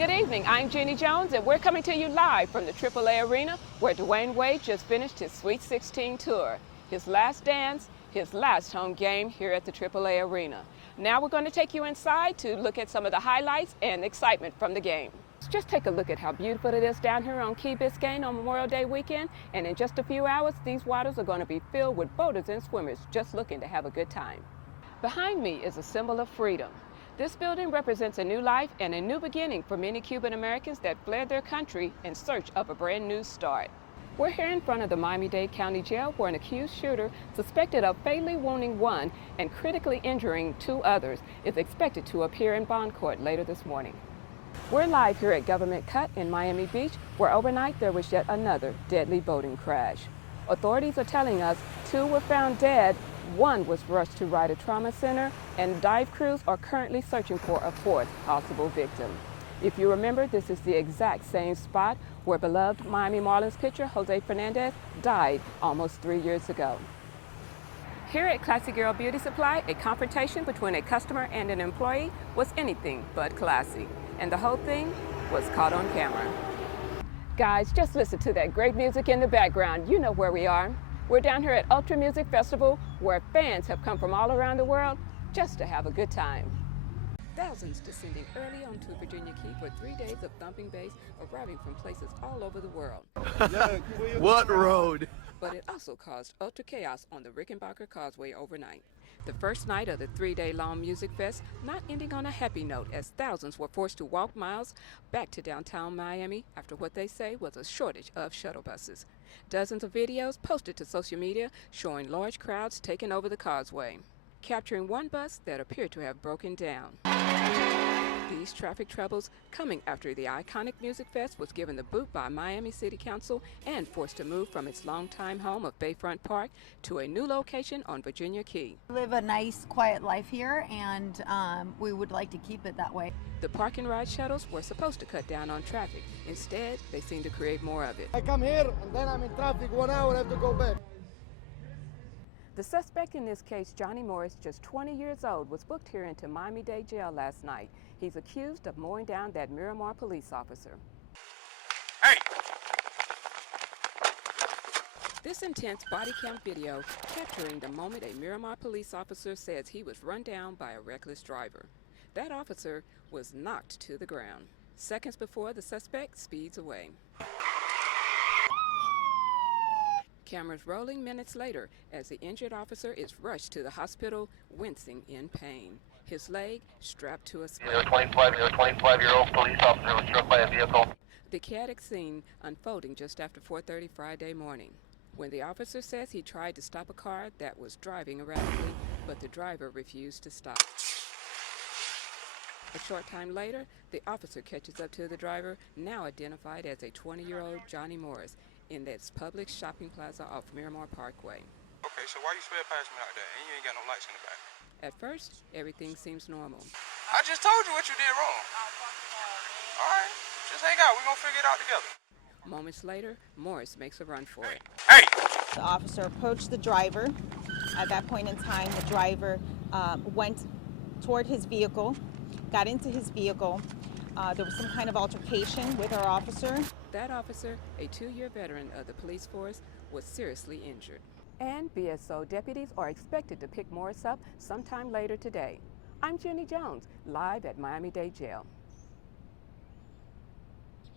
Good evening, I'm Jenny Jones, and we're coming to you live from the AAA Arena, where Dwayne Wade just finished his Sweet 16 tour. His last dance, his last home game here at the AAA Arena. Now we're going to take you inside to look at some of the highlights and excitement from the game. Just take a look at how beautiful it is down here on Key Biscayne on Memorial Day weekend, and in just a few hours, these waters are going to be filled with boaters and swimmers just looking to have a good time. Behind me is a symbol of freedom. This building represents a new life and a new beginning for many Cuban Americans that fled their country in search of a brand new start. We're here in front of the Miami-Dade County Jail where an accused shooter suspected of fatally wounding one and critically injuring two others is expected to appear in bond court later this morning. We're live here at Government Cut in Miami Beach, where overnight there was yet another deadly boating crash. Authorities are telling us two were found dead, one was rushed to Ryder Trauma Center, and dive crews are currently searching for a fourth possible victim. If you remember, this is the exact same spot where beloved Miami Marlins pitcher Jose Fernandez died almost 3 years ago. Here at Classy Girl Beauty Supply, a confrontation between a customer and an employee was anything but classy, and the whole thing was caught on camera. Guys, just listen to that great music in the background. You know where we are. We're down here at Ultra Music Festival, where fans have come from all around the world just to have a good time. Thousands descending early onto Virginia Key for 3 days of thumping bass, arriving from places all over the world. What road? But it also caused ultra chaos on the Rickenbacker Causeway overnight. The first night of the 3-day-long music fest not ending on a happy note, as thousands were forced to walk miles back to downtown Miami after what they say was a shortage of shuttle buses. Dozens of videos posted to social media showing large crowds taking over the causeway, capturing one bus that appeared to have broken down. These traffic troubles coming after the iconic music fest was given the boot by Miami City Council and forced to move from its longtime home of Bayfront Park to a new location on Virginia Key. We live a nice, quiet life here, and we would like to keep it that way. The park and ride shuttles were supposed to cut down on traffic. Instead, they seem to create more of it. I come here and then I'm in traffic 1 hour, I have to go back. The suspect in this case, Johnny Morris, just 20 years old, was booked here into Miami-Dade jail last night. He's accused of mowing down that Miramar police officer. Hey! This intense body cam video capturing the moment a Miramar police officer says he was run down by a reckless driver. That officer was knocked to the ground seconds before the suspect speeds away. Cameras rolling minutes later as the injured officer is rushed to the hospital, wincing in pain. His leg strapped to a spike. 25-year-old police officer was struck by a vehicle. The chaotic scene unfolding just after 4:30 Friday morning, when the officer says he tried to stop a car that was driving erratically, but the driver refused to stop. A short time later, the officer catches up to the driver, now identified as a 20-year-old Johnny Morris, in this public shopping plaza off Miramar Parkway. Okay, so why you sped past me like that and you ain't got no lights in the back? At first, everything seems normal. I just told you what you did wrong. Alright, just hang out. We're gonna figure it out together. Moments later, Morris makes a run for it. Hey! The officer approached the driver. At that point in time, the driver went toward his vehicle, got into his vehicle. There was some kind of altercation with our officer. That officer, a 2-year veteran of the police force, was seriously injured. And BSO deputies are expected to pick Morris up sometime later today. I'm Jenny Jones, live at Miami-Dade Jail.